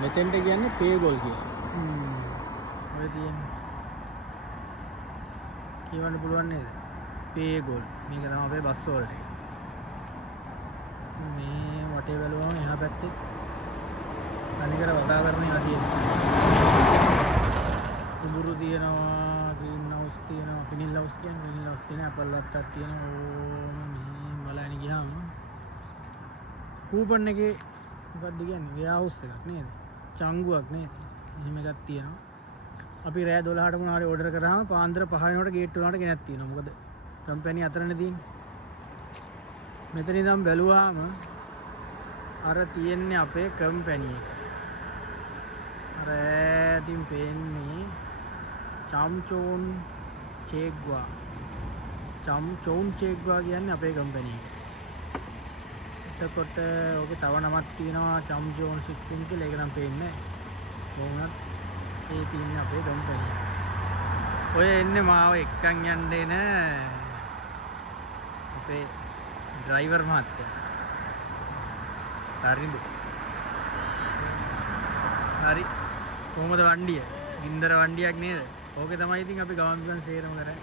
මෙතෙන්ට කියන්නේ පේගොල් කියලා. ඔය තියෙන්නේ. කියවන්න පුළුවන් නේද? පේගොල්. මේක තමයි අපේ බස් වලට. මේ වටේ බැලුවම එහා පැත්තේ අනිකර වගා කරන ඒවා තියෙනවා. කුඹුරු තියෙනවා, ග්‍රීන් හවුස් තියෙනවා, පිනිල් හවුස් කියන්නේ පිනිල් හවුස් තියෙනවා, ඇපල් වත්තක් තියෙනවා. ඕම මේ බලන්න ගියාම කූපන් එකේ මොකක්ද කියන්නේ? වෙයා හවුස් එකක් නේද? චංගුවක් නේද? එහෙම එකක් තියෙනවා. අපි රෑ 12ට මොනවා හරි ඕඩර් කරාම පාන්දර 5 වෙනකොට ගේට් වලට ගෙනත් තියෙනවා. මොකද කම්පැනි අතරනේ තියෙන්නේ. මෙතන ඉඳන් බැලුවාම අර තියෙන්නේ අපේ කම්පැනි එක. අර ඈතින් පේන්නේ චම්චෝන් චේග්වා. චම්චෝන් චේග්වා කියන්නේ අපේ කම්පැනි එක. එතකොට ඔගේ තව නමක් තියෙනවා චම්චෝන් සික්කින් කියලා. ඒක නම් පේන්නේ නැහැ. කොහොමද ඒ තියෙන්නේ අපේ කම්පැනි එක. ඔය එන්නේ මාව එක්කන් යන්න එන අපේ ඩ්‍රයිවර් මහත්තයා. හරිද? හරි. කොහොමද වණ්ඩිය? ගින්දර වණ්ඩියක් නේද? ඕකේ තමයි ඉතින් අපි ගමන් බිමන් සේරම කරන්නේ.